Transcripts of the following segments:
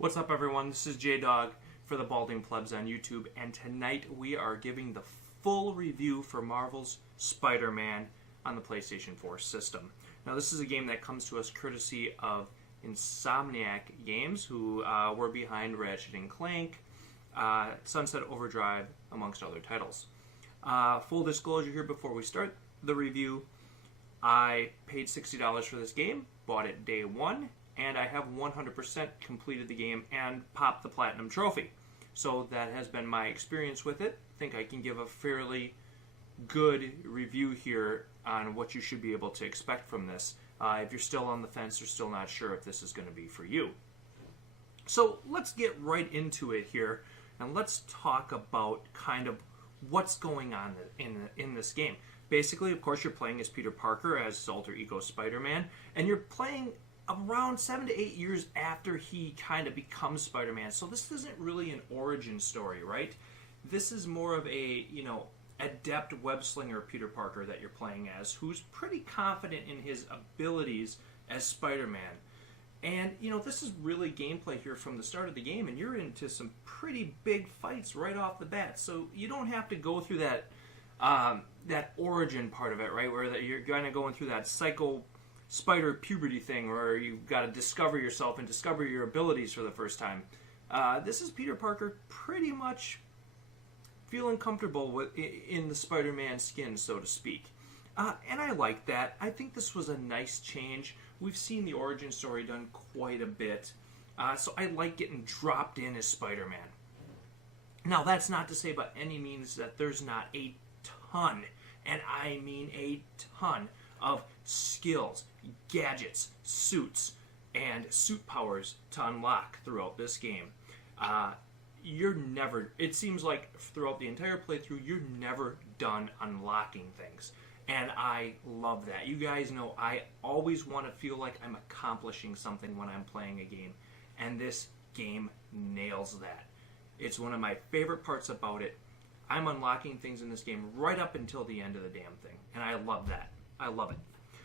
What's up, everyone? This is Jdog for the Balding Plebs on YouTube, and tonight we are giving the full review for Marvel's Spider-Man on the PlayStation 4 system. Now, this is a game that comes to us courtesy of Insomniac Games, who were behind Ratchet & Clank, Sunset Overdrive, amongst other titles. Full disclosure here before we start the review, I paid $60 for this game, bought it day one, and I have 100% completed the game and popped the Platinum Trophy. So that has been my experience with it. I think I can give a fairly good review here on what you should be able to expect from this. If you're still on the fence or still not sure if this is going to be for you. So let's get right into it here, and let's talk about kind of what's going on in this game. Basically, of course, you're playing as Peter Parker, as his alter ego Spider-Man, and you're playing around 7 to 8 years after he kind of becomes Spider-Man. So this isn't really an origin story, right? This is more of a, adept web-slinger Peter Parker that you're playing as, who's pretty confident in his abilities as Spider-Man. And, this is really gameplay here from the start of the game, and you're into some pretty big fights right off the bat. So you don't have to go through that origin part of it, right, where you're kind of going through that psycho spider puberty thing where you've got to discover yourself and discover your abilities for the first time. This is Peter Parker pretty much feeling comfortable in the Spider-Man skin, so to speak. And I like that. I think this was a nice change. We've seen the origin story done quite a bit. So I like getting dropped in as Spider-Man. Now, that's not to say by any means that there's not a ton, and I mean a ton, of skills, gadgets, suits, and suit powers to unlock throughout this game. It seems like throughout the entire playthrough, you're never done unlocking things. And I love that. You guys know I always want to feel like I'm accomplishing something when I'm playing a game. And this game nails that. It's one of my favorite parts about it. I'm unlocking things in this game right up until the end of the damn thing. And I love that. I love it.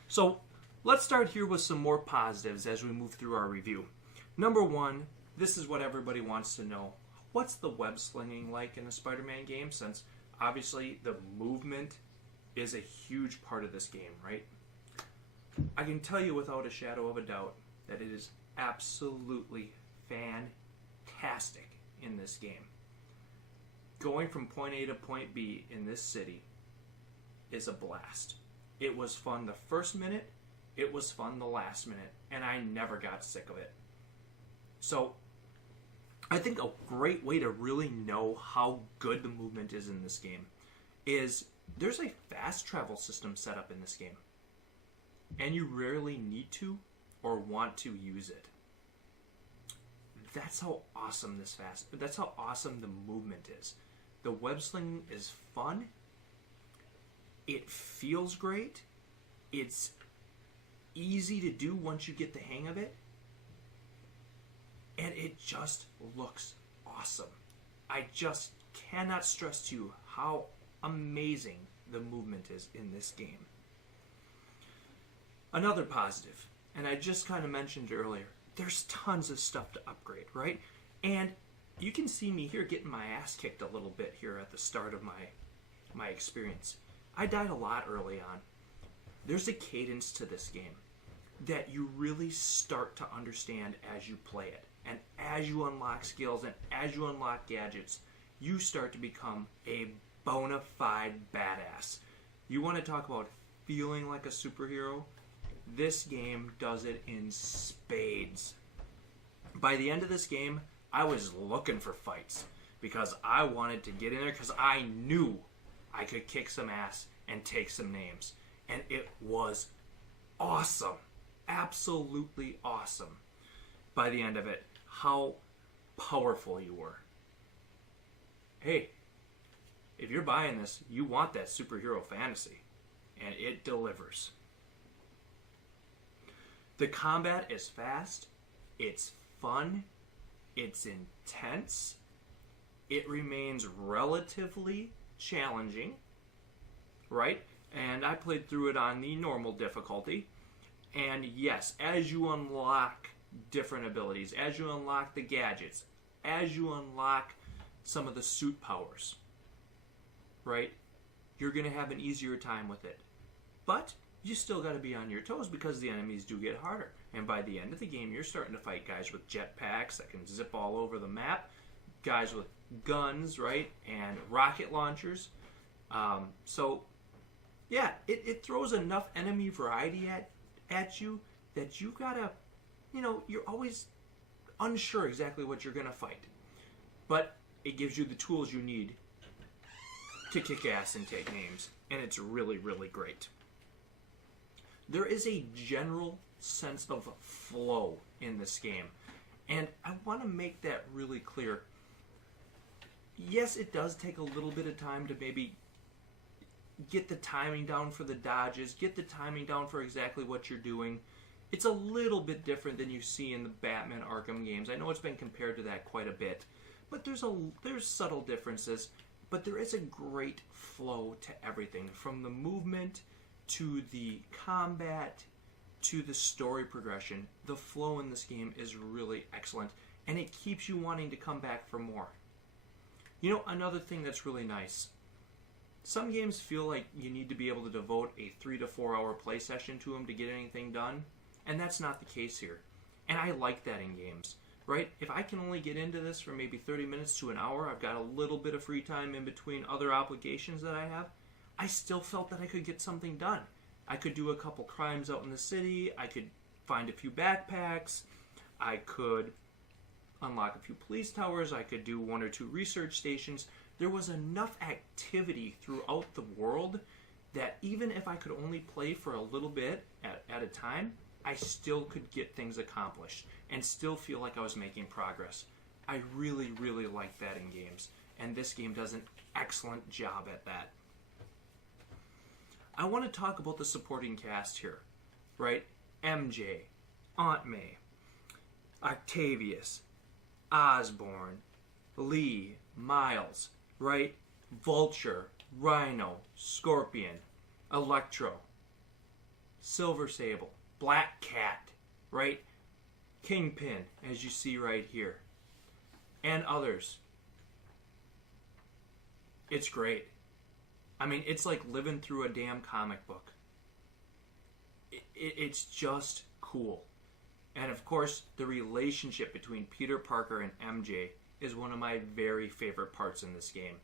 So let's start here with some more positives as we move through our review. Number one, this is what everybody wants to know. What's the web slinging like in a Spider-Man game? Since obviously the movement is a huge part of this game, right? I can tell you without a shadow of a doubt that it is absolutely fantastic in this game. Going from point A to point B in this city is a blast. It was fun the first minute, it was fun the last minute, and I never got sick of it. So, I think a great way to really know how good the movement is in this game is there's a fast travel system set up in this game. And you rarely need to or want to use it. That's how awesome that's how awesome the movement is. The web slinging is fun. It feels great. It's easy to do once you get the hang of it. And it just looks awesome. I just cannot stress to you how amazing the movement is in this game. Another positive, and I just kind of mentioned earlier, there's tons of stuff to upgrade, right? And you can see me here getting my ass kicked a little bit here at the start of my experience. I died a lot early on. There's a cadence to this game that you really start to understand as you play it. And as you unlock skills and as you unlock gadgets, you start to become a bona fide badass. You want to talk about feeling like a superhero? This game does it in spades. By the end of this game, I was looking for fights because I wanted to get in there because I knew I could kick some ass and take some names. And it was awesome. Absolutely awesome. By the end of it, how powerful you were. Hey, if you're buying this, you want that superhero fantasy. And it delivers. The combat is fast. It's fun. It's intense. It remains relatively challenging, right? And I played through it on the normal difficulty. And yes, as you unlock different abilities, as you unlock the gadgets, as you unlock some of the suit powers, right, you're going to have an easier time with it. But you still got to be on your toes because the enemies do get harder. And by the end of the game, you're starting to fight guys with jetpacks that can zip all over the map, guys with guns, right, and rocket launchers. So, yeah, it throws enough enemy variety at you that you got to, you're always unsure exactly what you're going to fight. But it gives you the tools you need to kick ass and take names. And it's really, really great. There is a general sense of flow in this game. And I want to make that really clear. Yes, it does take a little bit of time to maybe get the timing down for the dodges, get the timing down for exactly what you're doing. It's a little bit different than you see in the Batman Arkham games. I know it's been compared to that quite a bit. But there's subtle differences. But there is a great flow to everything, from the movement to the combat to the story progression. The flow in this game is really excellent, and it keeps you wanting to come back for more. Another thing that's really nice, some games feel like you need to be able to devote a 3 to 4 hour play session to them to get anything done, and that's not the case here. And I like that in games, right? If I can only get into this for maybe 30 minutes to an hour, I've got a little bit of free time in between other obligations that I have, I still felt that I could get something done. I could do a couple crimes out in the city, I could find a few backpacks, I could unlock a few police towers, I could do 1 or 2 research stations. There was enough activity throughout the world that even if I could only play for a little bit at a time, I still could get things accomplished and still feel like I was making progress. I really, really like that in games, and this game does an excellent job at that. I want to talk about the supporting cast here, right? MJ, Aunt May, Octavius, Osborn, Lee, Miles, right? Vulture, Rhino, Scorpion, Electro, Silver Sable, Black Cat, right? Kingpin, as you see right here, and others. It's great. I mean, it's like living through a damn comic book. It's just cool. And of course, the relationship between Peter Parker and MJ is one of my very favorite parts in this game.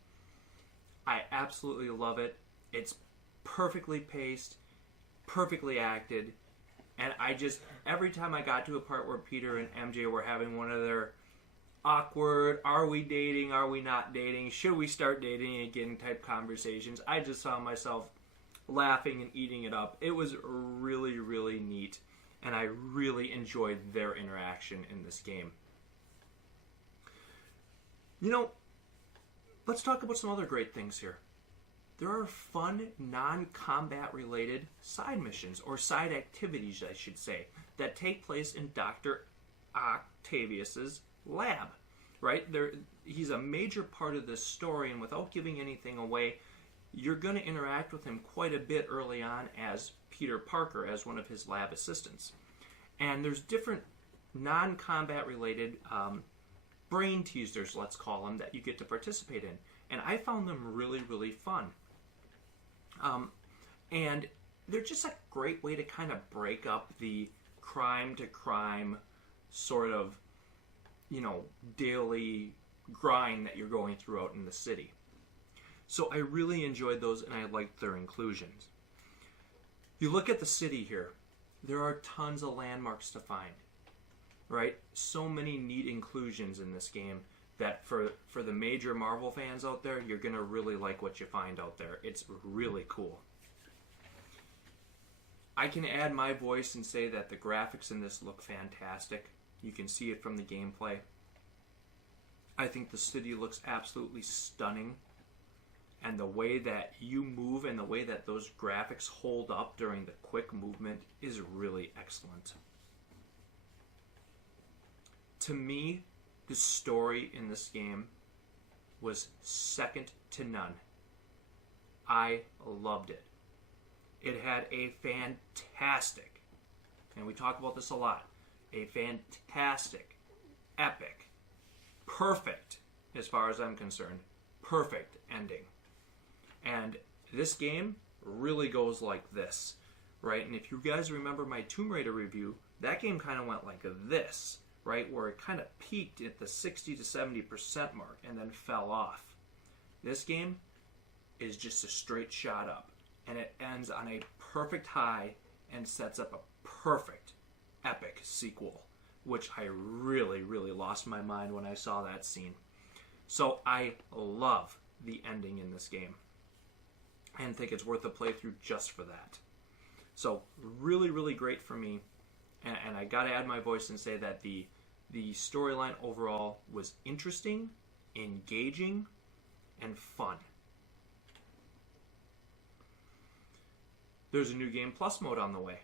I absolutely love it. It's perfectly paced, perfectly acted, and every time I got to a part where Peter and MJ were having one of their awkward, are we dating, are we not dating, should we start dating again type conversations, I just saw myself laughing and eating it up. It was really, really neat, and I really enjoyed their interaction in this game. Let's talk about some other great things here. There are fun, non-combat related side missions, or side activities, I should say, that take place in Dr. Octavius's lab, right? He's a major part of this story, and without giving anything away, you're going to interact with him quite a bit early on as Peter Parker, as one of his lab assistants. And there's different non-combat related brain teasers, let's call them, that you get to participate in. And I found them really, really fun. And they're just a great way to kind of break up the crime-to-crime sort of, daily grind that you're going through out in the city. So I really enjoyed those, and I liked their inclusions. You look at the city here, there are tons of landmarks to find, right? So many neat inclusions in this game that for the major Marvel fans out there, you're going to really like what you find out there. It's really cool. I can add my voice and say that the graphics in this look fantastic. You can see it from the gameplay. I think the city looks absolutely stunning. And the way that you move and the way that those graphics hold up during the quick movement is really excellent. To me, the story in this game was second to none. I loved it. It had a fantastic, and we talk about this a lot, a fantastic, epic, perfect, as far as I'm concerned, perfect ending. And this game really goes like this, right? And if you guys remember my Tomb Raider review, that game kind of went like this, right? Where it kind of peaked at the 60 to 70% mark and then fell off. This game is just a straight shot up, and it ends on a perfect high and sets up a perfect, epic sequel, which I really, really lost my mind when I saw that scene. So I love the ending in this game and think it's worth a playthrough just for that. So really, really great for me, and I gotta add my voice and say that the storyline overall was interesting, engaging, and fun. There's a new Game Plus mode on the way,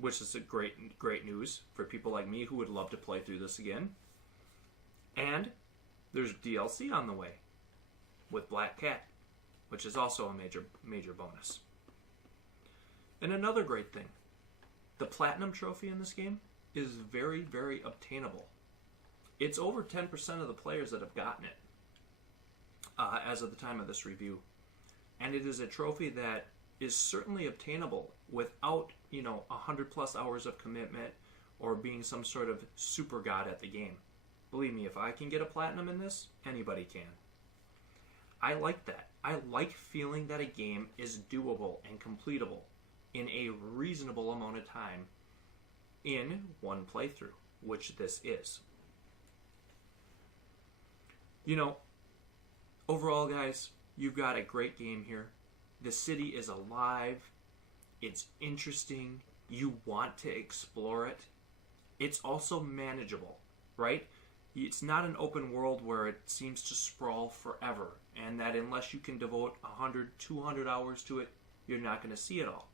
which is a great news for people like me who would love to play through this again. And there's DLC on the way with Black Cat, which is also a major bonus. And another great thing, the Platinum Trophy in this game is very, very obtainable. It's over 10% of the players that have gotten it as of the time of this review. And it is a trophy that is certainly obtainable without, 100 plus hours of commitment or being some sort of super god at the game. Believe me, if I can get a platinum in this, anybody can. I like that. I like feeling that a game is doable and completable in a reasonable amount of time in one playthrough, which this is. Overall, guys, you've got a great game here. The city is alive. It's interesting. You want to explore it. It's also manageable, right? It's not an open world where it seems to sprawl forever, and that unless you can devote 100, 200 hours to it, you're not going to see it all.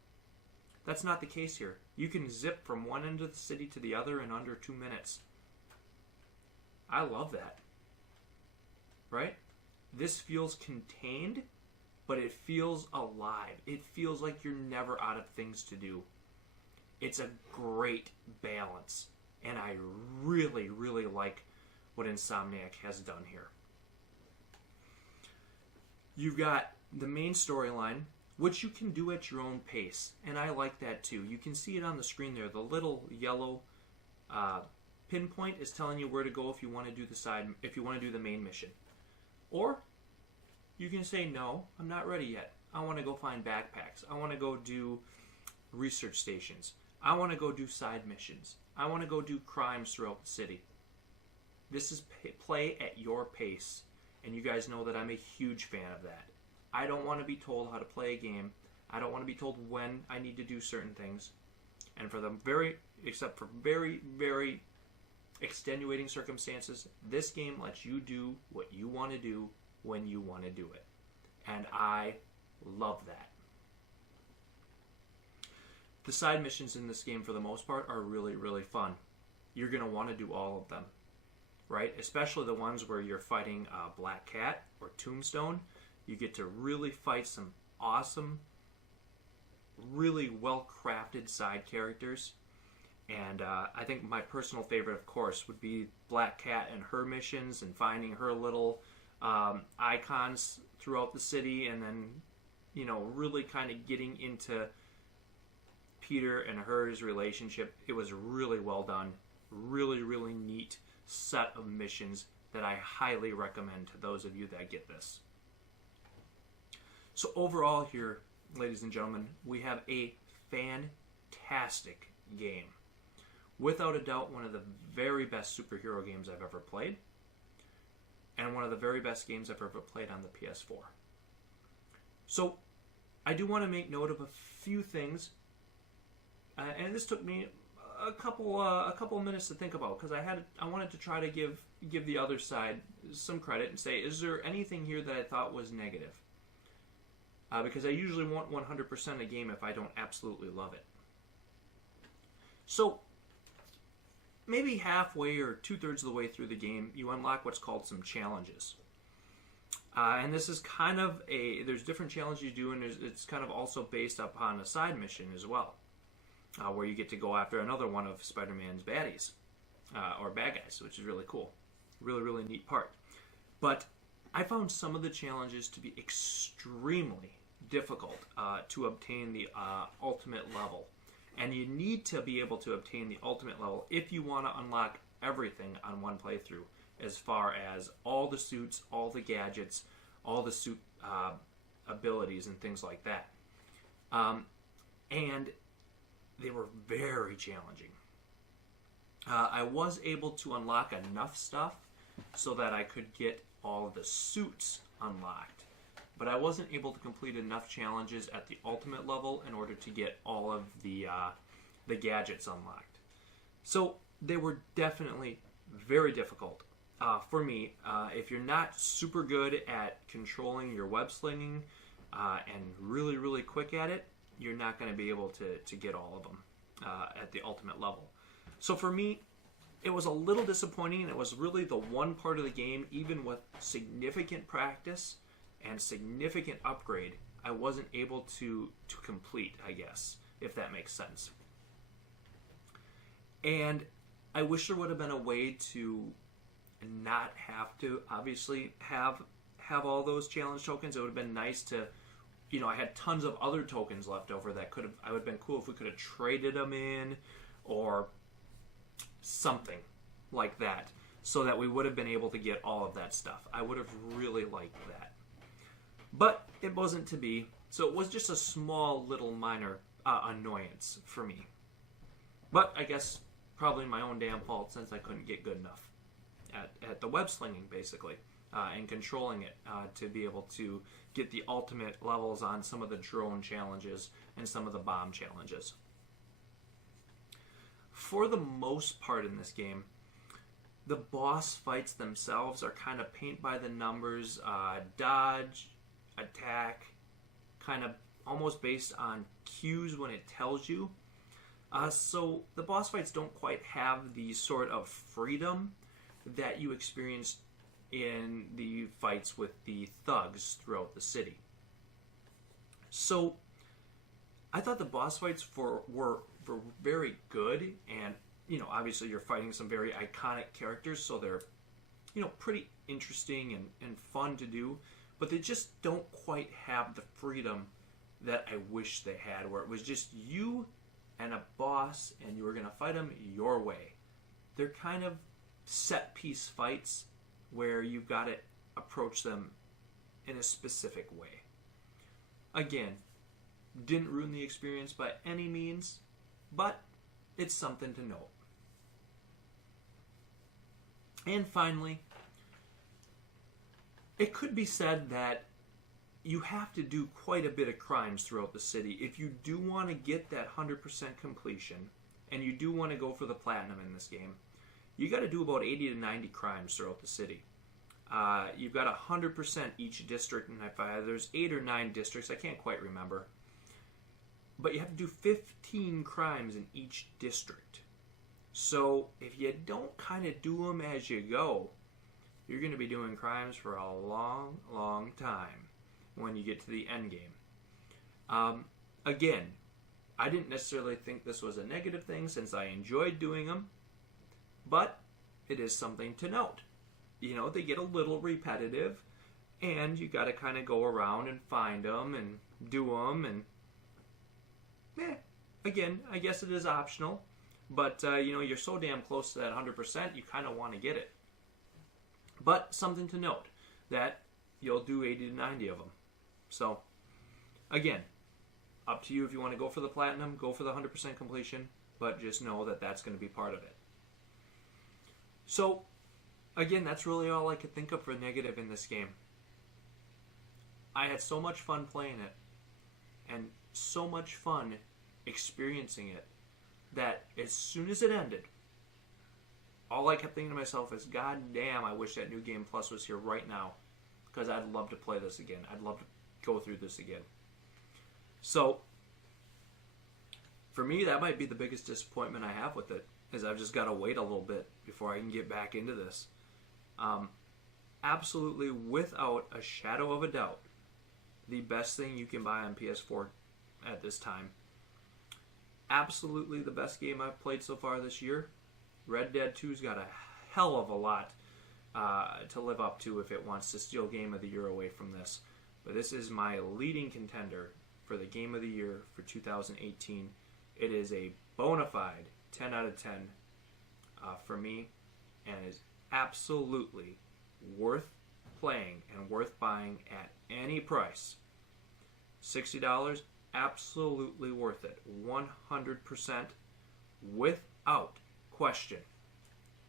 That's not the case here. You can zip from one end of the city to the other in under 2 minutes. I love that. Right? This feels contained, but it feels alive. It feels like you're never out of things to do. It's a great balance, and I really, really like what Insomniac has done here. You've got the main storyline, which you can do at your own pace, and I like that too. You can see it on the screen there. The little yellow pinpoint is telling you where to go if you want to do the main mission. Or you can say, no, I'm not ready yet. I want to go find backpacks. I want to go do research stations. I want to go do side missions. I want to go do crimes throughout the city. This is play at your pace, and you guys know that I'm a huge fan of that. I don't want to be told how to play a game. I don't want to be told when I need to do certain things. And except for very, very extenuating circumstances, this game lets you do what you want to do when you want to do it. And I love that. The side missions in this game, for the most part, are really, really fun. You're going to want to do all of them, right? Especially the ones where you're fighting Black Cat or Tombstone. You get to really fight some awesome, really well-crafted side characters. And I think my personal favorite, of course, would be Black Cat and her missions and finding her little icons throughout the city, and then, really kind of getting into Peter and her's relationship. It was really well done. Really, really neat set of missions that I highly recommend to those of you that get this. So overall here, ladies and gentlemen, we have a fantastic game. Without a doubt, one of the very best superhero games I've ever played, and one of the very best games I've ever played on the PS4. So, I do want to make note of a few things, and this took me a couple minutes to think about, because I wanted to try to give the other side some credit and say, is there anything here that I thought was negative? Because I usually want 100% a game if I don't absolutely love it. So, maybe halfway or 2/3 of the way through the game, you unlock what's called some challenges. And this is kind of there's different challenges you do, and it's kind of also based upon a side mission as well. where you get to go after another one of Spider-Man's baddies, or bad guys, which is really cool. Really, really neat part. But I found some of the challenges to be extremely difficult to obtain the ultimate level. And you need to be able to obtain the ultimate level if you want to unlock everything on one playthrough, as far as all the suits, all the gadgets, all the suit abilities and things like that. And they were very challenging. I was able to unlock enough stuff so that I could get all of the suits unlocked, but I wasn't able to complete enough challenges at the ultimate level in order to get all of the gadgets unlocked. So they were definitely very difficult for me. If you're not super good at controlling your web slinging and really, really quick at it, you're not going to be able to get all of them at the ultimate level. So for me, it was a little disappointing. It was really the one part of the game, even with significant practice and significant upgrade, I wasn't able to complete, I guess, if that makes sense. And I wish there would have been a way to not have to, obviously, have all those challenge tokens. It would have been nice to, I had tons of other tokens left over that I would have been cool if we could have traded them in or something like that, so that we would have been able to get all of that stuff. I would have really liked that. But it wasn't to be, so it was just a small little minor annoyance for me. But I guess probably my own damn fault, since I couldn't get good enough at the web slinging, basically, and controlling it to be able to get the ultimate levels on some of the drone challenges and some of the bomb challenges. For the most part in this game, the boss fights themselves are kind of paint by the numbers, dodge, attack, kind of almost based on cues when it tells you. So the boss fights don't quite have the sort of freedom that you experience in the fights with the thugs throughout the city. So I thought the boss fights were very good, and obviously you're fighting some very iconic characters, so they're pretty interesting and fun to do, but they just don't quite have the freedom that I wish they had, where it was just you and a boss and you were going to fight them your way. They're kind of set piece fights where you've got to approach them in a specific way. Again, didn't ruin the experience by any means, but it's something to note. And finally, it could be said that you have to do quite a bit of crimes throughout the city if you do want to get that 100% completion, and you do want to go for the platinum in this game. You got to do about 80 to 90 crimes throughout the city. You've got 100% each district, and there's 8 or 9 districts, I can't quite remember. But you have to do 15 crimes in each district. So if you don't kind of do them as you go, you're going to be doing crimes for a long, long time when you get to the end game. Again, I didn't necessarily think this was a negative thing, since I enjoyed doing them, but it is something to note. They get a little repetitive, and you got to kind of go around and find them and do them, and again, I guess it is optional, but you're so damn close to that 100%, you kind of want to get it. But something to note, that you'll do 80 to 90 of them. So, again, up to you if you want to go for the platinum, go for the 100% completion, but just know that that's going to be part of it. So, again, that's really all I could think of for negative in this game. I had so much fun playing it, and so much fun experiencing it, that as soon as it ended, all I kept thinking to myself is, God damn, I wish that New Game Plus was here right now, because I'd love to play this again. I'd love to go through this again. So, for me, that might be the biggest disappointment I have with it, is I've just got to wait a little bit before I can get back into this. Absolutely, without a shadow of a doubt, the best thing you can buy on PS4 at this time. absolutely the best game I've played so far this year. Red Dead 2's got a hell of a lot to live up to if it wants to steal Game of the Year away from this. But this is my leading contender for the Game of the Year for 2018. It is a bona fide 10 out of 10 for me, and is absolutely worth playing and worth buying at any price. $60, absolutely worth it. 100% without question.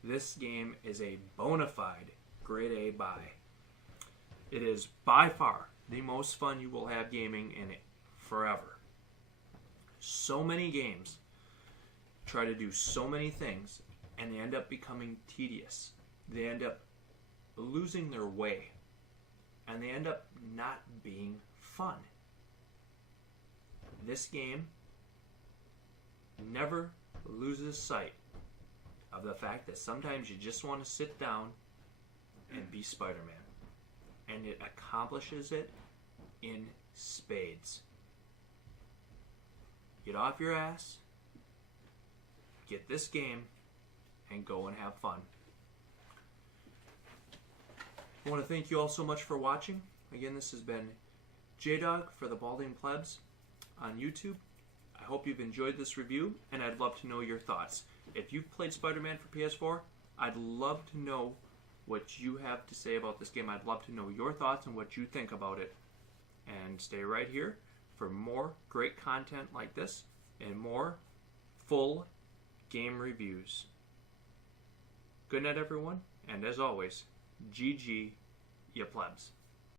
This game is a bona fide grade A buy. It is by far the most fun you will have gaming in it forever. So many games try to do so many things and they end up becoming tedious. They end up losing their way and they end up not being fun. This game never loses sight of the fact that sometimes you just want to sit down and be Spider-Man. And it accomplishes it in spades. Get off your ass, get this game, and go and have fun. I want to thank you all so much for watching. Again, this has been Jdog for the Balding Plebs on YouTube. I hope you've enjoyed this review, and I'd love to know your thoughts. If you've played Spider-Man for PS4, I'd love to know what you have to say about this game. I'd love to know your thoughts and what you think about it. And stay right here for more great content like this and more full game reviews. Good night, everyone, and as always, GG, ya plebs.